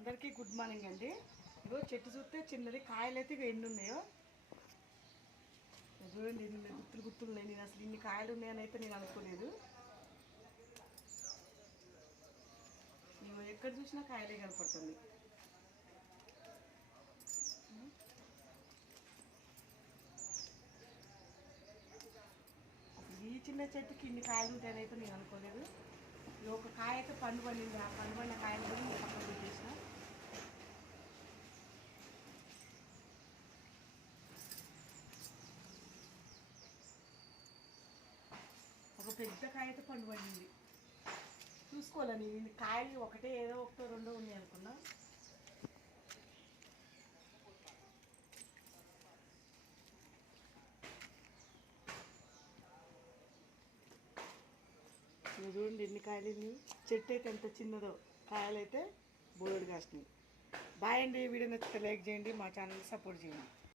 అందరికీ good morning అండి. ఇగో చెట్టు చూస్తే చిన్నది, కాయలు అయితే ఇక ఎన్ని ఉన్నాయో చూడండి. ఎన్ని గుత్తులు గుత్తులు ఉన్నాయి. నేను అసలు ఇన్ని కాయలు ఉన్నాయని అయితే నేను అనుకోలేదు. నేను ఎక్కడ చూసినా కాయలే కనపడుతుంది. ఈ చిన్న చెట్టుకి ఇన్ని కాయలు ఉంటాయని అయితే నేను అనుకోలేదు. ఒక కాయ అయితే పండు పండింది. ఆ పండు పండిన కాయలు కూడా నేను పక్కన పెట్టేసిన. ఒక పెద్ద కాయ అయితే పండు పండింది. చూసుకోవాలని ఇది కాయలు ఒకటే ఏదో ఒకటో రెండో ఉన్నాయి అనుకున్నా. చూడండి ఎన్ని కాయలు. చెట్టు అయితే ఎంత చిన్నదో, కాయలు అయితే బోర్డు కాసినాయి. బాయ్ అండి. వీడియో నచ్చితే లైక్ చేయండి, మా ఛానల్ని సపోర్ట్ చేయండి.